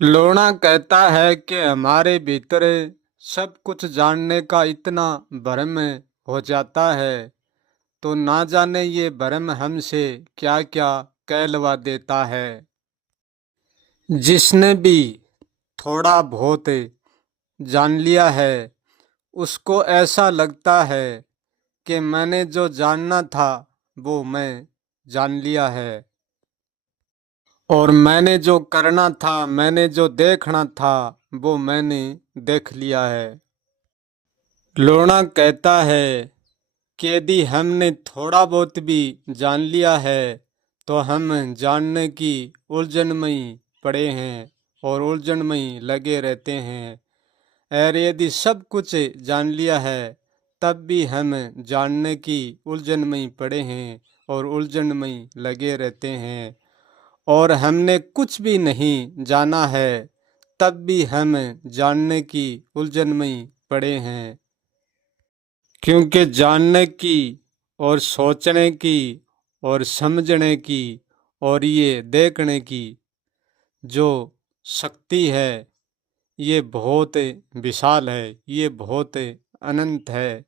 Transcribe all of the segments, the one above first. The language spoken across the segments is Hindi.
लोना कहता है कि हमारे भीतर सब कुछ जानने का इतना भ्रम हो जाता है, तो ना जाने ये भ्रम हमसे क्या क्या कहलवा देता है। जिसने भी थोड़ा बहुत जान लिया है, उसको ऐसा लगता है कि मैंने जो जानना था वो मैं जान लिया है, और मैंने जो करना था, मैंने जो देखना था, वो मैंने देख लिया है। लोना कहता है कि यदि हमने थोड़ा बहुत भी जान लिया है, तो हम जानने की उलझन में ही पड़े हैं और उलझन में ही लगे रहते हैं। और यदि सब कुछ जान लिया है, तब भी हम जानने की उलझन में ही पड़े हैं और उलझन में ही लगे रहते हैं। और हमने कुछ भी नहीं जाना है, तब भी हम जानने की उलझन में ही पड़े हैं। क्योंकि जानने की और सोचने की और समझने की और ये देखने की जो शक्ति है, ये बहुत विशाल है, ये बहुत अनंत है।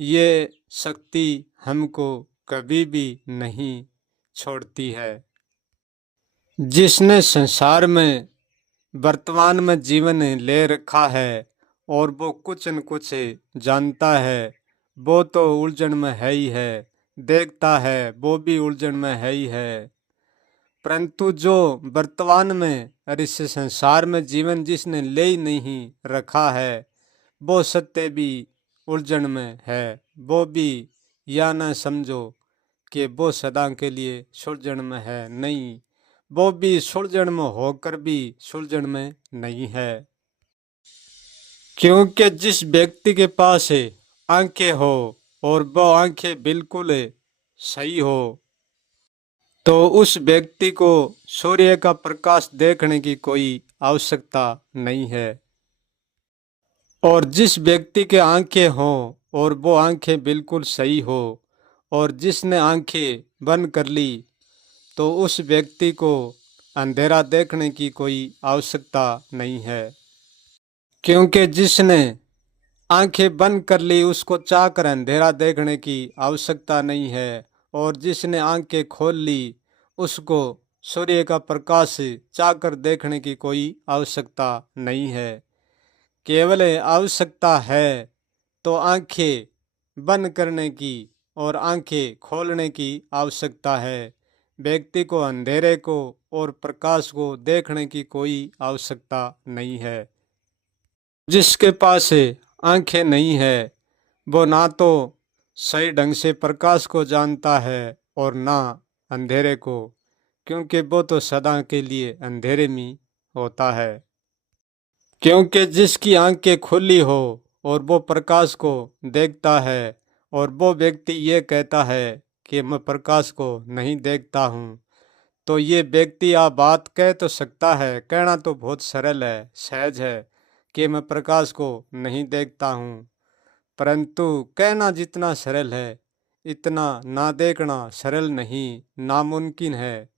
ये शक्ति हमको कभी भी नहीं छोड़ती है। जिसने संसार में वर्तमान में जीवन ले रखा है और वो कुछ न कुछ जानता है, वो तो उलझन में है ही है। देखता है, वो भी उलझन में है ही है। परंतु जो वर्तमान में और इस संसार में जीवन जिसने ले ही नहीं रखा है, वो सत्य भी उलझन में है। वो भी या न समझो कि वो सदा के लिए सुलझन में है, नहीं, वो भी सुलझन में होकर भी सुलझन में नहीं है। क्योंकि जिस व्यक्ति के पास आंखें हो और वो आंखें बिल्कुल सही हो, तो उस व्यक्ति को सूर्य का प्रकाश देखने की कोई आवश्यकता नहीं है। और जिस व्यक्ति के आंखें हों और वो आंखें बिल्कुल सही हो, और जिसने आंखें बंद कर ली, तो उस व्यक्ति को अंधेरा देखने की कोई आवश्यकता नहीं है। क्योंकि जिसने आंखें बंद कर ली, उसको चाह कर अंधेरा देखने की आवश्यकता नहीं है। और जिसने आंखें खोल ली, उसको सूर्य का प्रकाश चाह कर देखने की कोई आवश्यकता नहीं है। केवल आवश्यकता है तो आंखें बंद करने की और आंखें खोलने की आवश्यकता है। व्यक्ति को अंधेरे को और प्रकाश को देखने की कोई आवश्यकता नहीं है। जिसके पास आंखें नहीं है, वो ना तो सही ढंग से प्रकाश को जानता है और ना अंधेरे को, क्योंकि वो तो सदा के लिए अंधेरे में होता है। क्योंकि जिसकी आंखें खुली हो और वो प्रकाश को देखता है, और वो व्यक्ति ये कहता है कि मैं प्रकाश को नहीं देखता हूँ, तो ये व्यक्ति आप बात कह तो सकता है, कहना तो बहुत सरल है, सहज है कि मैं प्रकाश को नहीं देखता हूँ। परंतु कहना जितना सरल है, इतना ना देखना सरल नहीं, नामुमकिन है।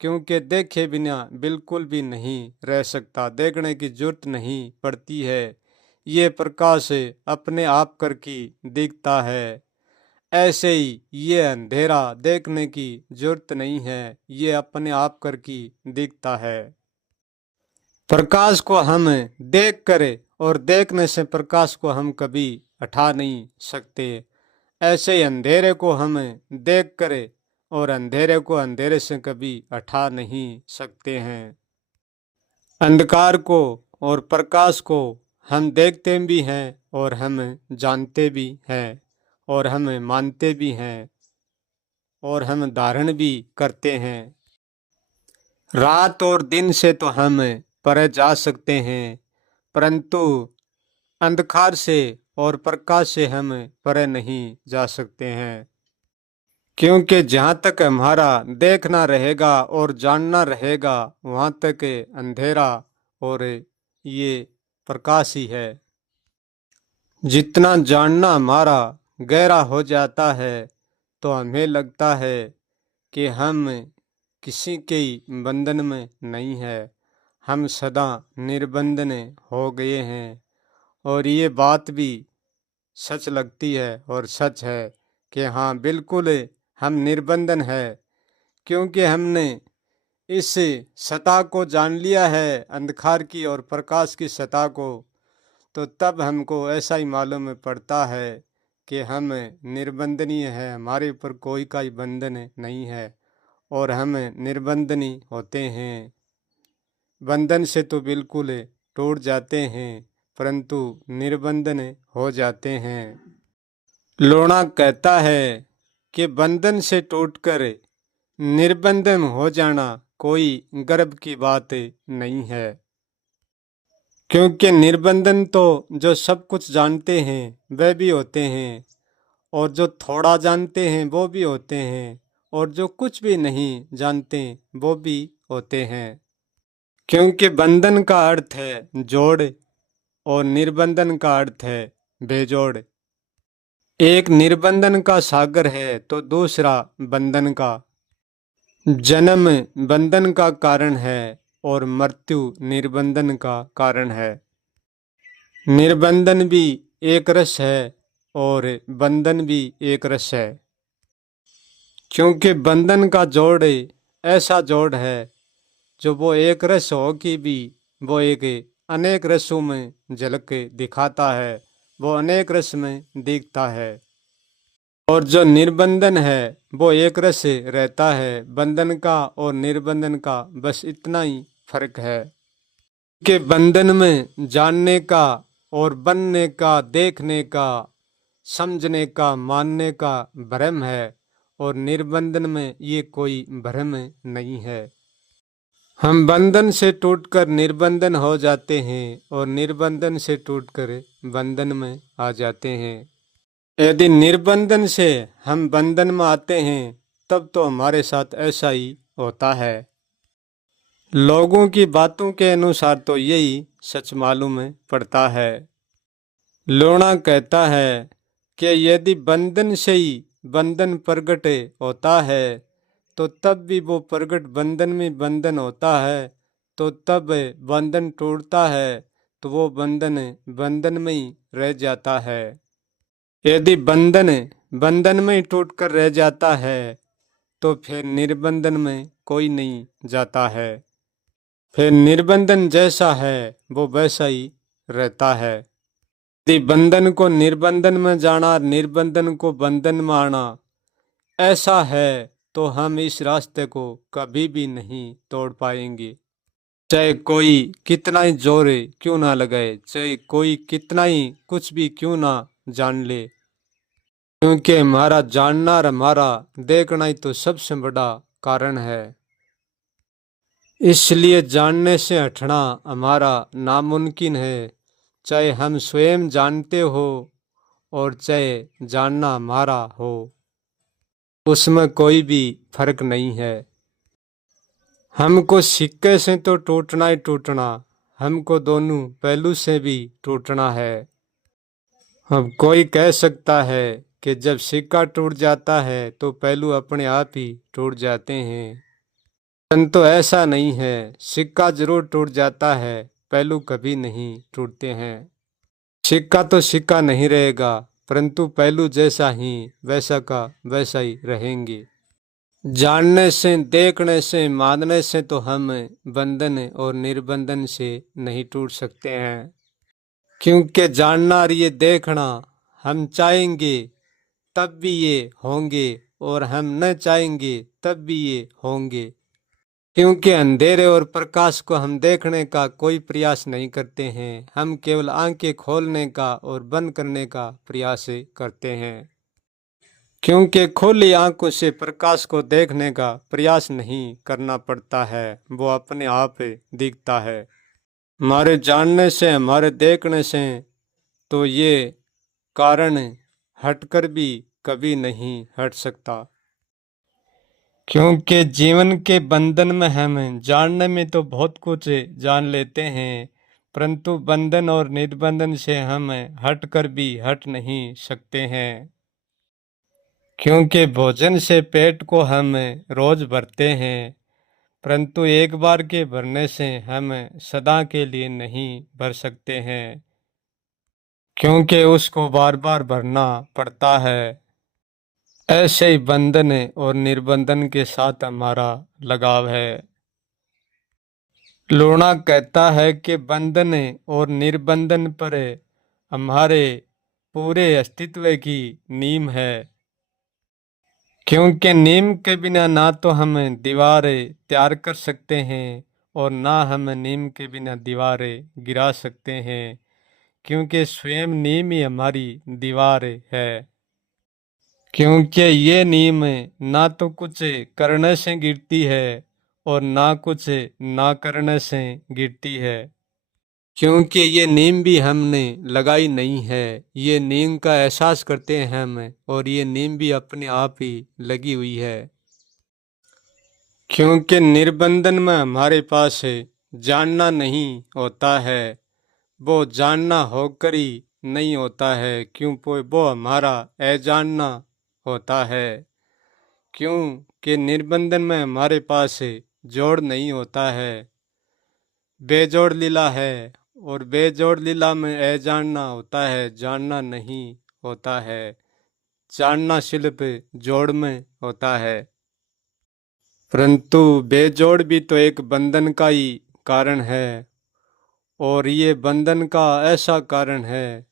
क्योंकि देखे बिना बिल्कुल भी नहीं रह सकता, देखने की जरूरत नहीं पड़ती है। ये प्रकाश अपने आप करके दिखता है। ऐसे ही ये अंधेरा देखने की जरूरत नहीं है, ये अपने आप करके दिखता है। प्रकाश को हम देख कर और देखने से प्रकाश को हम कभी हटा नहीं सकते। ऐसे ही अंधेरे को हम देख कर और अंधेरे को अंधेरे से कभी हटा नहीं सकते हैं। अंधकार को और प्रकाश को हम देखते भी हैं और हम जानते भी हैं और हम मानते भी हैं और हम धारण भी करते हैं। रात और दिन से तो हम परे जा सकते हैं, परंतु अंधकार से और प्रकाश से हम परे नहीं जा सकते हैं। क्योंकि जहाँ तक हमारा देखना रहेगा और जानना रहेगा, वहाँ तक अंधेरा और ये प्रकाश ही है। जितना जानना हमारा गहरा हो जाता है, तो हमें लगता है कि हम किसी के बंधन में नहीं है, हम सदा निर्बंधन हो गए हैं। और ये बात भी सच लगती है और सच है कि हाँ बिल्कुल हम निर्बंधन है, क्योंकि हमने इस सत्ता को जान लिया है, अंधकार की और प्रकाश की सत्ता को। तो तब हमको ऐसा ही मालूम पड़ता है कि हम निर्बंधनीय है, हमारे ऊपर कोई का ही बंधन नहीं है और हम निर्बंधनी होते हैं। बंधन से तो बिल्कुल टूट जाते हैं, परंतु निर्बंधन हो जाते हैं। लोणा कहता है कि बंधन से टूटकर निर्बंधन हो जाना कोई गर्व की बात नहीं है, क्योंकि निर्बंधन तो जो सब कुछ जानते हैं वह भी होते हैं, और जो थोड़ा जानते हैं वो भी होते हैं, और जो कुछ भी नहीं जानते वो भी होते हैं। क्योंकि बंधन का अर्थ है जोड़ और निर्बंधन का अर्थ है बेजोड़। एक निर्बंधन का सागर है तो दूसरा बंधन का। जन्म बंधन का कारण है और मृत्यु निर्बंधन का कारण है। निर्बंधन भी एक रस है और बंधन भी एक रस है, क्योंकि बंधन का जोड़ ऐसा जोड़ है जो वो एक रस हो कि भी वो एक अनेक रसों में झलक दिखाता है, वो अनेक रस में दिखता है। और जो निर्बंधन है वो एक रस रहता है। बंधन का और निर्बंधन का बस इतना ही फर्क है कि बंधन में जानने का और बनने का, देखने का, समझने का, मानने का भ्रम है, और निर्बंधन में ये कोई भ्रम नहीं है। हम बंधन से टूटकर निर्बंधन हो जाते हैं और निर्बंधन से टूटकर बंधन में आ जाते हैं। यदि निर्बंधन से हम बंधन में आते हैं तब तो हमारे साथ ऐसा ही होता है। लोगों की बातों के अनुसार तो यही सच मालूम पड़ता है। लोणा कहता है कि यदि बंधन से ही बंधन प्रगट होता है तो तब भी वो प्रगट बंधन में बंधन होता है, तो तब बंधन टूटता है तो वो बंधन बंधन में ही रह जाता है। यदि बंधन बंधन में ही टूट कर रह जाता है तो फिर निर्बंधन में कोई नहीं जाता है। फिर निर्बंधन जैसा है वो वैसा ही रहता है। यदि बंधन को निर्बंधन में जाना, निर्बंधन को बंधन में आना ऐसा है तो हम इस रास्ते को कभी भी नहीं तोड़ पाएंगे। चाहे कोई कितना ही जोर क्यों ना लगाए, चाहे कोई कितना ही कुछ भी क्यों ना जान ले, क्योंकि हमारा जानना और हमारा देखना ही तो सबसे बड़ा कारण है। इसलिए जानने से हटना हमारा नामुमकिन है, चाहे हम स्वयं जानते हो और चाहे जानना हमारा हो, उसमें कोई भी फर्क नहीं है। हमको सिक्के से तो टूटना ही टूटना, हमको दोनों पहलू से भी टूटना है। अब कोई कह सकता है कि जब सिक्का टूट जाता है तो पहलू अपने आप ही टूट जाते हैं, परंतु ऐसा नहीं है। सिक्का जरूर टूट जाता है, पहलू कभी नहीं टूटते हैं। सिक्का तो सिक्का नहीं रहेगा, परंतु पहलू जैसा ही वैसा का वैसा ही रहेंगे। जानने से, देखने से, मानने से तो हम बंधन और निर्बंधन से नहीं टूट सकते हैं, क्योंकि जानना और ये देखना हम चाहेंगे तब भी ये होंगे और हम न चाहेंगे तब भी ये होंगे, क्योंकि अंधेरे और प्रकाश को हम देखने का कोई प्रयास नहीं करते हैं, हम केवल आंखें खोलने का और बंद करने का प्रयास करते हैं। क्योंकि खुली आंखों से प्रकाश को देखने का प्रयास नहीं करना पड़ता है, वो अपने आप दिखता है। हमारे जानने से, हमारे देखने से तो ये कारण हटकर भी कभी नहीं हट सकता, क्योंकि जीवन के बंधन में हम जानने में तो बहुत कुछ जान लेते हैं, परंतु बंधन और निर्बंधन से हम हटकर भी हट नहीं सकते हैं। क्योंकि भोजन से पेट को हम रोज भरते हैं, परंतु एक बार के भरने से हम सदा के लिए नहीं भर सकते हैं, क्योंकि उसको बार बार भरना पड़ता है। ऐसे ही बंधन और निर्बंधन के साथ हमारा लगाव है। लोणा कहता है कि बंधन और निर्बंधन पर हमारे पूरे अस्तित्व की नींव है, क्योंकि नीम के बिना ना तो हम दीवारें तैयार कर सकते हैं और ना हम नीम के बिना दीवारें गिरा सकते हैं, क्योंकि स्वयं नीम ही हमारी दीवार है। क्योंकि ये नीम ना तो कुछ करने से गिरती है और ना कुछ ना करने से गिरती है, क्योंकि ये नीम भी हमने लगाई नहीं है। ये नीम का एहसास करते हैं हम, और ये नीम भी अपने आप ही लगी हुई है। क्योंकि निर्बंधन में हमारे पास जानना नहीं होता है, वो जानना होकर ही नहीं होता है, क्योंकि वो हमारा अजानना होता है। क्योंकि निर्बंधन में हमारे पास जोड़ नहीं होता है, बेजोड़ लीला है, और बेजोड़ लीला में अजानना होता है, जानना नहीं होता है। जानना शिल्प जोड़ में होता है, परंतु बेजोड़ भी तो एक बंधन का ही कारण है, और ये बंधन का ऐसा कारण है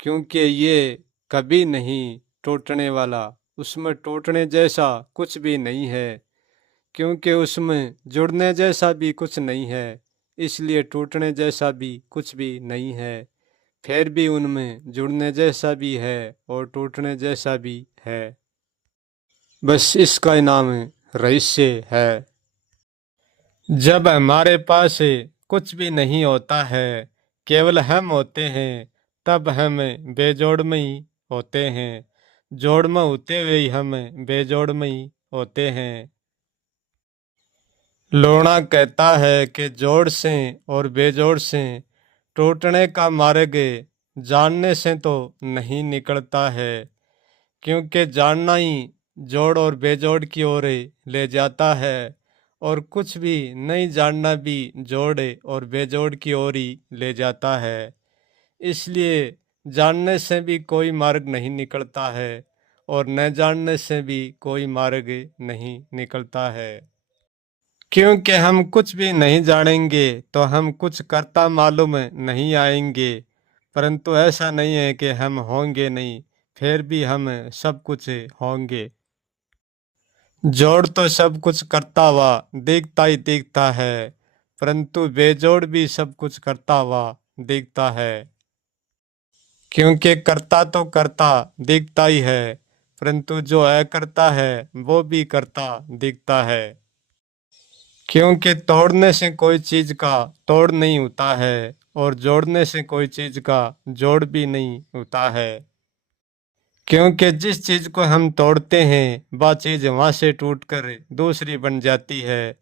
क्योंकि ये कभी नहीं टूटने वाला। उसमें टूटने जैसा कुछ भी नहीं है, क्योंकि उसमें जुड़ने जैसा भी कुछ नहीं है, इसलिए टूटने जैसा भी कुछ भी नहीं है। फिर भी उनमें जुड़ने जैसा भी है और टूटने जैसा भी है, बस इसका नाम रहस्य है। जब हमारे पास कुछ भी नहीं होता है, केवल हम होते हैं, तब हम बेजोड़ में ही होते हैं। जोड़ में होते हुए ही हम बेजोड़ में ही होते हैं। लोणा कहता है कि जोड़ से और बेजोड़ से टूटने का मार्ग जानने से तो नहीं निकलता है, क्योंकि जानना ही जोड़ और बेजोड़ की ओर ले जाता है, और कुछ भी नहीं जानना भी जोड़ और बेजोड़ की ओर ही ले जाता है। इसलिए जानने से भी कोई मार्ग नहीं निकलता है, और न जानने से भी कोई मार्ग नहीं निकलता है। क्योंकि हम कुछ भी नहीं जानेंगे तो हम कुछ करता मालूम नहीं आएंगे, परंतु ऐसा नहीं है कि हम होंगे नहीं, फिर भी हम सब कुछ होंगे। जोड़ तो सब कुछ करता हुआ दिखता ही दिखता है, परंतु बेजोड़ भी सब कुछ करता हुआ दिखता है। क्योंकि करता तो करता दिखता ही है, परंतु जो है करता है वो भी करता दिखता है। क्योंकि तोड़ने से कोई चीज का तोड़ नहीं होता है, और जोड़ने से कोई चीज का जोड़ भी नहीं होता है। क्योंकि जिस चीज को हम तोड़ते हैं वह चीज वहां से टूटकर दूसरी बन जाती है,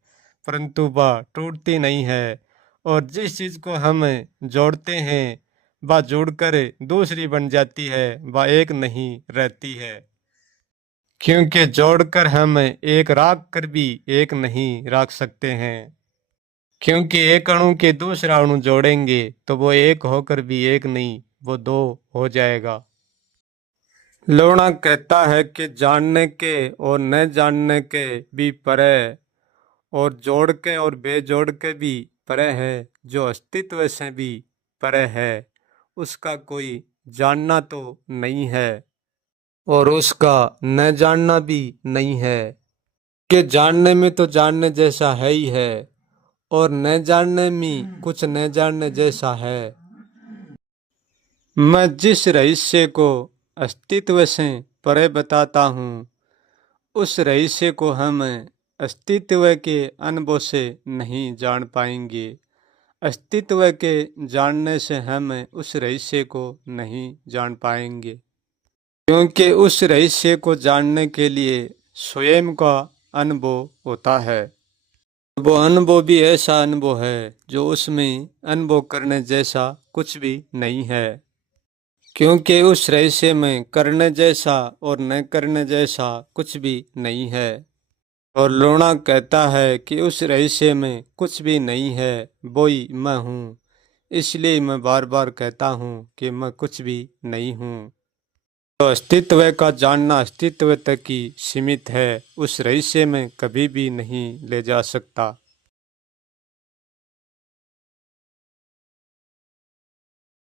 परंतु वह टूटती नहीं है। और जिस चीज को हम जोड़ते हैं वह जुड़कर दूसरी बन जाती है, वह एक नहीं रहती है। क्योंकि जोड़कर हम एक राख कर भी एक नहीं रख सकते हैं, क्योंकि एक अणु के दूसरा अणु जोड़ेंगे तो वो एक होकर भी एक नहीं, वो दो हो जाएगा। लोणा कहता है कि जानने के और न जानने के भी परे, और जोड़ के और बेजोड़ के भी परे है, जो अस्तित्व से भी परे है। उसका कोई जानना तो नहीं है, और उसका न जानना भी नहीं है। कि जानने में तो जानने जैसा है ही है, और न जानने में कुछ न जानने जैसा है। मैं जिस रहस्य को अस्तित्व से परे बताता हूँ, उस रहस्य को हम अस्तित्व के अनुभव से नहीं जान पाएंगे। अस्तित्व के जानने से हम उस रहस्य को नहीं जान पाएंगे, क्योंकि उस रहस्य को जानने के लिए स्वयं का अनुभव होता है। वो अनुभव भी ऐसा अनुभव है जो उसमें अनुभव करने जैसा कुछ भी नहीं है, क्योंकि उस रहस्य में करने जैसा और न करने जैसा कुछ भी नहीं है। और लूणा कहता है कि उस रहस्य में कुछ भी नहीं है, वो ही मैं हूँ। इसलिए मैं बार बार कहता हूँ कि मैं कुछ भी नहीं हूँ। तो अस्तित्व का जानना अस्तित्व तक ही सीमित है, उस रहस्य में कभी भी नहीं ले जा सकता।